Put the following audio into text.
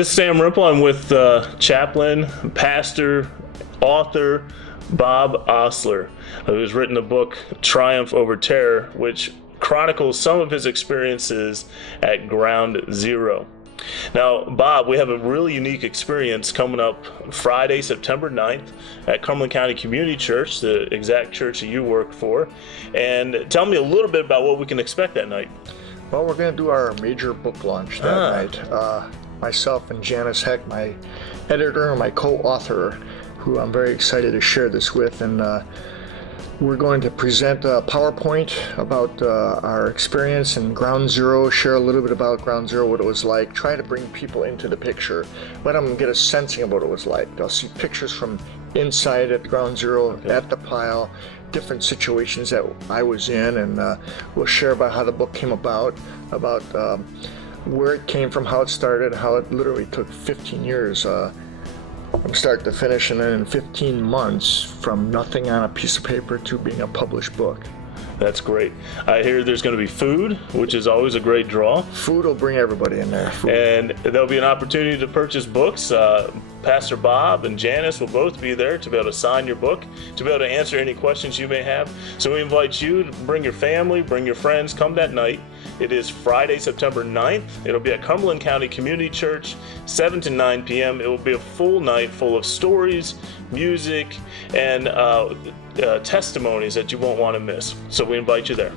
This is Sam Ripple. I'm with chaplain, pastor, author Bob Osler, who's written the book Triumph Over Terror, which chronicles some of his experiences at Ground Zero. Now, Bob, we have a really unique experience coming up Friday, September 9th at Cumberland County Community Church, the exact church that you work for. And tell me a little bit about what we can expect that night. Well, we're going to do our major book launch that night. Myself and Janice Heck, my editor and my co-author, who I'm very excited to share this with. And we're going to present a PowerPoint about our experience in Ground Zero, share a little bit about Ground Zero, what it was like, try to bring people into the picture, let them get a sensing of what it was like. They'll see pictures from inside at Ground Zero, at the pile, different situations that I was in, and we'll share about how the book came about where it came from, how it started, how it literally took 15 years from start to finish, and then in 15 months from nothing on a piece of paper to being a published book. That's great. I hear there's going to be food, which is always a great draw. Food will bring everybody in there. Food. And there'll be an opportunity to purchase books. Pastor Bob and Janice will both be there to be able to sign your book, to be able to answer any questions you may have. So we invite you to bring your family, bring your friends, come that night. It is Friday, September 9th. It'll be at Cumberland County Community Church, 7 to 9 p.m. It will be a full night full of stories, music, and testimonies that you won't want to miss. So we invite you there.